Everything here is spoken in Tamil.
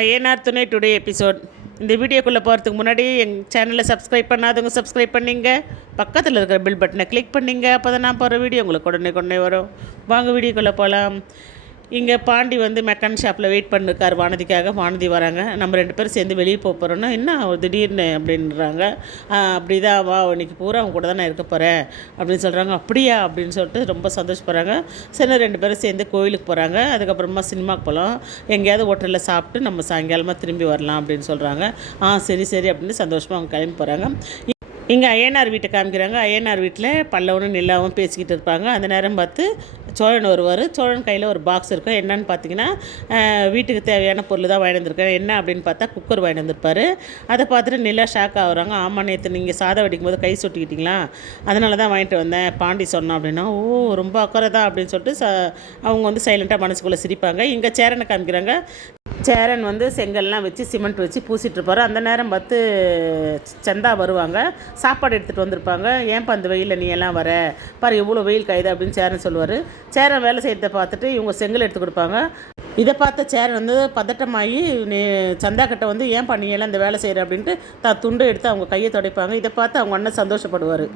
ஐஎன்ஆர் துணை டுடே எபிசோட். இந்த வீடியோக்குள்ளே போகிறதுக்கு முன்னாடி எங்கள் சேனலை சப்ஸ்கிரைப் பண்ணாதவங்க சப்ஸ்கிரைப் பண்ணிங்க, பக்கத்தில் இருக்கிற பில் பட்டனை கிளிக் பண்ணிங்க. அப்போ தான் நான் போகிற வீடியோ உங்களுக்கு உடனே வரும். வாங்க வீடியோக்குள்ளே போகலாம். இங்கே பாண்டி வந்து மெக்கானிக் ஷாப்பில் வெயிட் பண்ணிருக்கார் வானதிக்காக. வானதி வராங்க. நம்ம 2 பேரும் சேர்ந்து வெளியே போகிறோன்னா என்ன திடீர்னு அப்படின்றாங்க. அப்படிதான் வா, இன்னைக்கு பூரா அவங்க கூட தான் நான் இருக்க போகிறேன் அப்படின்னு சொல்கிறாங்க. அப்படியா அப்படின்னு சொல்லிட்டு ரொம்ப சந்தோஷப்படுறாங்க. சரி 2 பேரும் சேர்ந்து கோயிலுக்கு போகிறாங்க. அதுக்கப்புறமா சினிமாவுக்கு போகலாம், எங்கேயாவது ஹோட்டலில் சாப்பிட்டு நம்ம சாயங்காலமாக திரும்பி வரலாம் அப்படின்னு சொல்கிறாங்க. சரி அப்படின்னு சந்தோஷமாக அவங்க கிளம்பி போகிறாங்க. இங்கே ஐயனார் வீட்டை காமிக்கிறாங்க. ஐயனார் வீட்டில் பல்லவனும் நிலாவும் பேசிக்கிட்டு இருப்பாங்க. அந்த நேரம் பார்த்து சோழன் வருவார். சோழன் கையில் ஒரு பாக்ஸ் இருக்கும். என்னன்னு பார்த்தீங்கன்னா வீட்டுக்கு தேவையான பொருள் தான் வாங்கி வந்திருக்கேன். என்ன அப்படின்னு பார்த்தா குக்கர் வாங்கி வந்திருப்பார். அதை பார்த்துட்டு நிலா ஷாக் ஆகுறாங்க. ஆமாம், நேற்று நீங்கள் சாதம் வடிக்கும் போது கை சுட்டிக்கிட்டீங்களா, அதனால தான் வாங்கிட்டு வந்தேன் பாண்டி சொன்னோம் அப்படின்னா. ரொம்ப அக்கறை தான் அப்படின்னு சொல்லிட்டு அவங்க வந்து சைலண்ட்டாக மனசுக்குள்ளே சிரிப்பாங்க. இங்கே சேரனை காமிக்கிறாங்க. சேரன் வந்து செங்கல்லாம் வச்சு சிமெண்ட் வச்சு பூசிகிட்ருப்பார். அந்த நேரம் பார்த்து சந்தா வருவாங்க. சாப்பாடு எடுத்துகிட்டு வந்திருப்பாங்க. ஏன்ப்பா அந்த வெயிலில் நீ எல்லாம் வர பாரு, எவ்வளோ வெயில் காயுது அப்படின்னு சேரன் சொல்லுவார். சேரன் வேலை செய்கிறத பார்த்துட்டு இவங்க செங்கல் எடுத்து கொடுப்பாங்க. இதை பார்த்த சேரன் வந்து பதட்டமாகி சந்தா கிட்ட வந்து ஏன்ப்பா நீ எல்லாம் இந்த வேலை செய்கிற அப்படின்ட்டு தான் துண்டை எடுத்து அவங்க கையை துடைப்பாங்க. இதை பார்த்து அவங்க அண்ணன் சந்தோஷப்படுவார்.